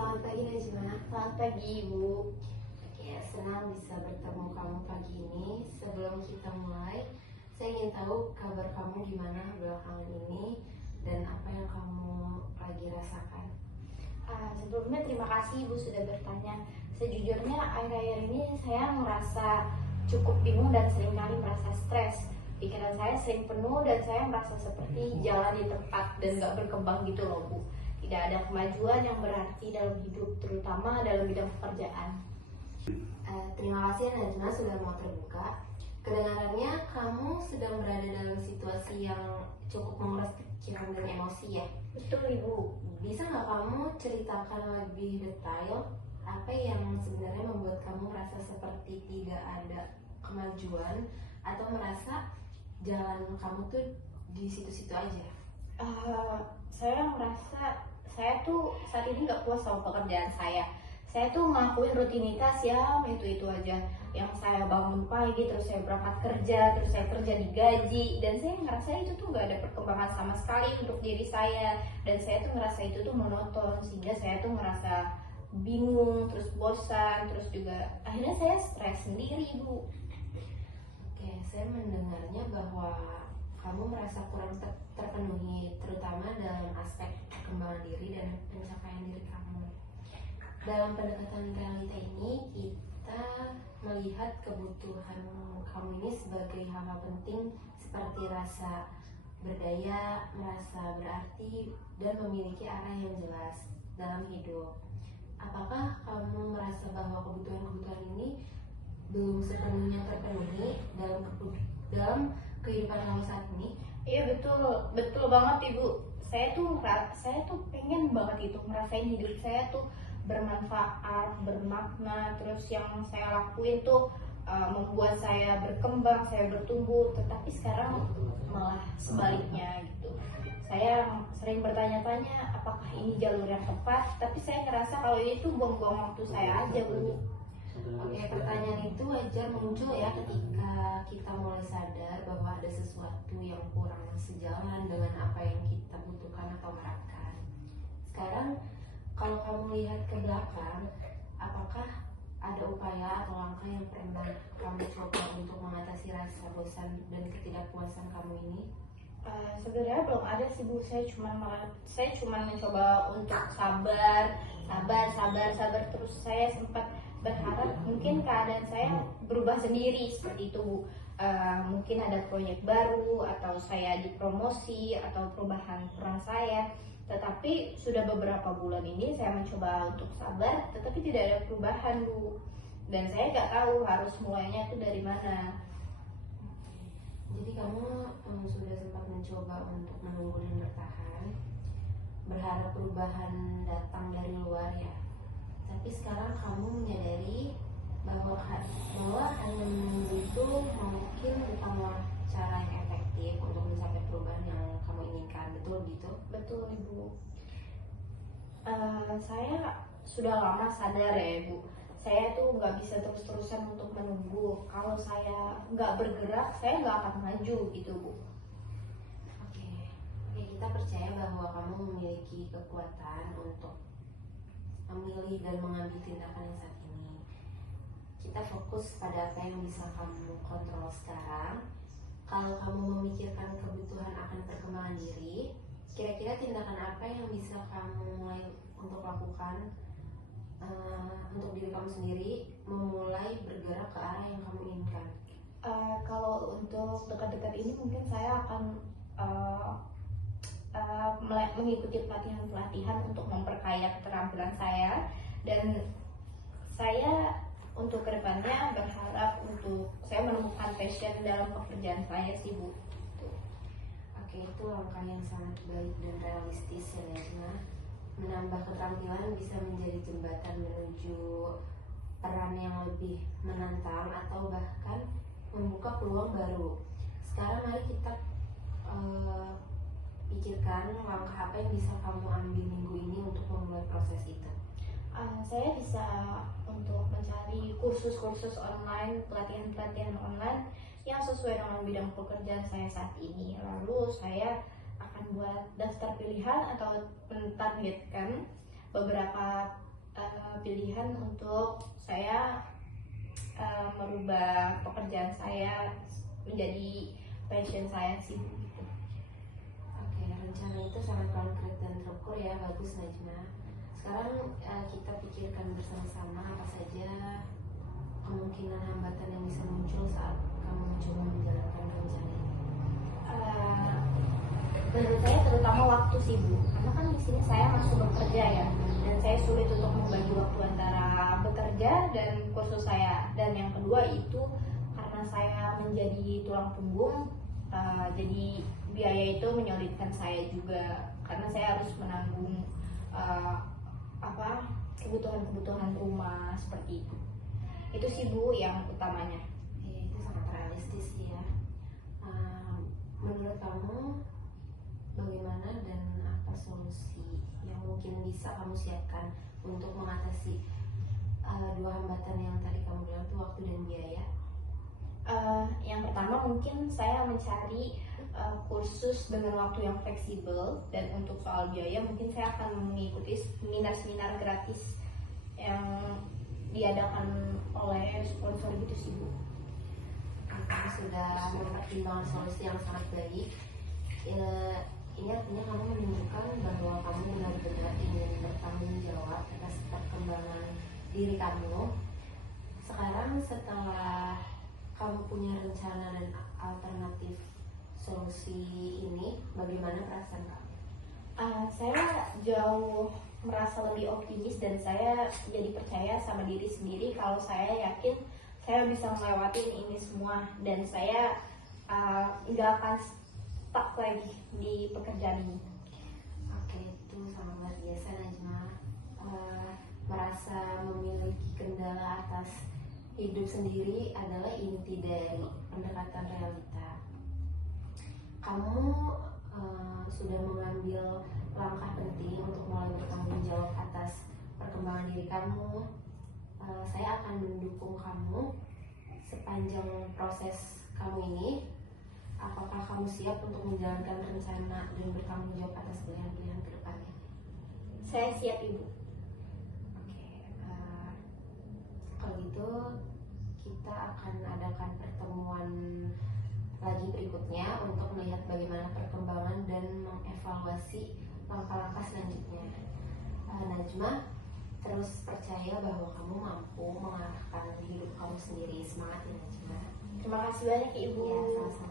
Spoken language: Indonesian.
Selamat pagi Najma. Selamat pagi Ibu. Oke, senang bisa bertemu kamu pagi ini. Sebelum kita mulai, saya ingin tahu kabar kamu gimana belakangan ini dan apa yang kamu lagi rasakan. Sebelumnya terima kasih Ibu sudah bertanya. Sejujurnya akhir-akhir ini saya merasa cukup bingung dan seringkali merasa stres. Pikiran saya sering penuh dan saya merasa seperti jalan di tempat dan gak berkembang gitu loh Bu. Tidak ada kemajuan yang berarti dalam hidup, terutama dalam bidang pekerjaan. Terima kasih Najma sudah mau terbuka. Kedengarannya kamu sedang berada dalam situasi yang cukup menguras pikiran dan emosi ya? Betul Ibu. Bisa nggak kamu ceritakan lebih detail apa yang sebenarnya membuat kamu merasa seperti tidak ada kemajuan atau merasa jalan kamu tuh di situ-situ aja? Saya merasa saya tuh saat ini nggak puas sama pekerjaan saya. Saya tuh ngelakuin rutinitas ya itu aja. Yang saya bangun pagi, terus saya berangkat kerja, terus saya kerja digaji, dan saya ngerasa itu tuh nggak ada perkembangan sama sekali untuk diri saya. Dan saya tuh ngerasa itu tuh monoton, sehingga saya tuh ngerasa bingung, terus bosan, terus juga akhirnya saya stres sendiri Bu. Oke, saya mendengarnya bahwa kamu merasa kurang terpenuhi, terutama dalam aspek perkembangan diri dan pencapaian diri kamu. Dalam pendekatan realita ini, kita melihat kebutuhan kamu ini sebagai hal-hal penting seperti rasa berdaya, merasa berarti, dan memiliki arah yang jelas dalam hidup. Apakah kamu merasa bahwa kebutuhan-kebutuhan ini belum sepenuhnya terpenuhi dalam kehidupan kamu saat ini? Iya betul banget Ibu. Saya tuh pengen banget itu ngerasain hidup saya tuh bermanfaat, bermakna, terus yang saya lakuin tuh membuat saya berkembang, saya bertumbuh. Tetapi sekarang malah sebaliknya gitu. Saya sering bertanya-tanya apakah ini jalur yang tepat, tapi saya ngerasa kalau ini tuh buang-buang waktu saya aja Bu. Oke, pertanyaan itu wajar muncul ya ketika kita mulai sadar bahwa ada sesuatu yang kurang sejalan dengan apa yang kita butuhkan atau harapkan. Sekarang, kalau kamu lihat ke belakang, apakah ada upaya atau langkah yang pernah kamu coba untuk mengatasi rasa bosan dan ketidakpuasan kamu ini? Sebenarnya belum ada sih Bu. Saya cuma mencoba untuk sabar terus. Saya sempat berharap mungkin keadaan saya berubah sendiri seperti itu Bu. Mungkin ada proyek baru atau saya dipromosi atau perubahan peran saya. Tetapi sudah beberapa bulan ini saya mencoba untuk sabar, tetapi tidak ada perubahan Bu. Dan saya nggak tahu harus mulainya itu dari mana. Jadi kamu sudah sempat mencoba untuk menunggu dan bertahan, berharap perubahan datang dari luar ya. Tapi sekarang kamu menyadari bahwa hanya menunggu itu mungkin bukanlah cara yang efektif untuk mencapai perubahan yang kamu inginkan. Betul gitu? Betul Ibu. Saya sudah lama sadar ya Ibu. Saya tuh nggak bisa terus-terusan untuk menunggu. Kalau saya nggak bergerak, saya nggak akan maju gitu Bu. Oke, kita percaya bahwa kamu memiliki kekuatan untuk memilih dan mengambil tindakan yang saat ini. Kita fokus pada apa yang bisa kamu kontrol sekarang. Kalau kamu memikirkan kebutuhan akan perkembangan diri, kira-kira tindakan apa yang bisa kamu mulai untuk lakukan untuk diri kamu sendiri memulai bergerak ke arah yang kamu inginkan? Kalau untuk dekat-dekat ini mungkin saya akan mengikuti pelatihan-pelatihan untuk memperkaya keterampilan saya, dan saya untuk kedepannya berharap untuk saya menemukan passion dalam pekerjaan saya sih Bu. Oke, itu langkah yang sangat baik dan realistis ya Najma. Menambah keterampilan bisa menjadi jembatan menuju peran yang lebih menantang atau bahkan membuka peluang baru. Sekarang mari kita pikirkan langkah apa yang bisa kamu ambil minggu ini untuk memulai proses itu. Saya bisa untuk mencari kursus-kursus online, pelatihan-pelatihan online yang sesuai dengan bidang pekerjaan saya saat ini. Lalu saya akan buat daftar pilihan atau mentargetkan beberapa pilihan untuk saya merubah pekerjaan saya menjadi passion saya sih gitu. Oke, rencana itu sangat konkret dan terukur ya, bagus Najma. Sekarang kita pikirkan bersama-sama apa saja kemungkinan hambatan yang bisa muncul saat kamu mencoba menjalankan rencana ini. Eh, Menurut saya terutama waktu sih Bu, karena kan di sini saya masih bekerja ya, dan saya sulit untuk membagi waktu antara bekerja dan kursus saya. Dan yang kedua itu karena saya menjadi tulang punggung, jadi biaya itu menyulitkan saya juga karena saya harus menanggung eh, kebutuhan-kebutuhan rumah seperti itu. Itu sih Bu yang utamanya. Ya, itu sangat realistis sih ya. Menurut kamu bagaimana dan apa solusi yang mungkin bisa kamu siapkan untuk mengatasi dua hambatan yang tadi kamu bilang tuh, waktu dan biaya? Yang pertama mungkin saya mencari kursus dengan waktu yang fleksibel, dan untuk soal biaya mungkin saya akan mengikuti seminar-seminar gratis yang diadakan oleh sponsor gitu sih Bu. Kamu sudah mempertimbangkan solusi yang sangat baik. Ini artinya kamu menunjukkan bahwa kamu benar-benar ingin bertanggung jawab atas perkembangan diri kamu. Sekarang setelah kamu punya rencana dan alternatif solusi ini, bagaimana perasaan kamu? Saya jauh merasa lebih optimis, dan saya jadi percaya sama diri sendiri kalau saya yakin saya bisa melewati ini semua, dan saya nggak akan stuck lagi di pekerjaan ini. Oke, itu sangat luar biasa Najma. Merasa memiliki kendala atas hidup sendiri adalah inti dari pendekatan realita. Kamu sudah mengambil langkah penting untuk mulai bertanggung jawab atas perkembangan diri kamu. Saya akan mendukung kamu sepanjang proses kamu ini. Apakah kamu siap untuk menjalankan rencana dan bertanggung jawab atas pilihan-pilihan ke depannya? Saya siap Ibu. Oke, kalau gitu kita akan adakan pertemuan lagi berikutnya untuk melihat bagaimana perkembangan dan mengevaluasi langkah-langkah selanjutnya. Najma, terus percaya bahwa kamu mampu mengarahkan hidup kamu sendiri. Semangat ya Najma. Terima kasih banyak Ibu. Ya, sama-sama.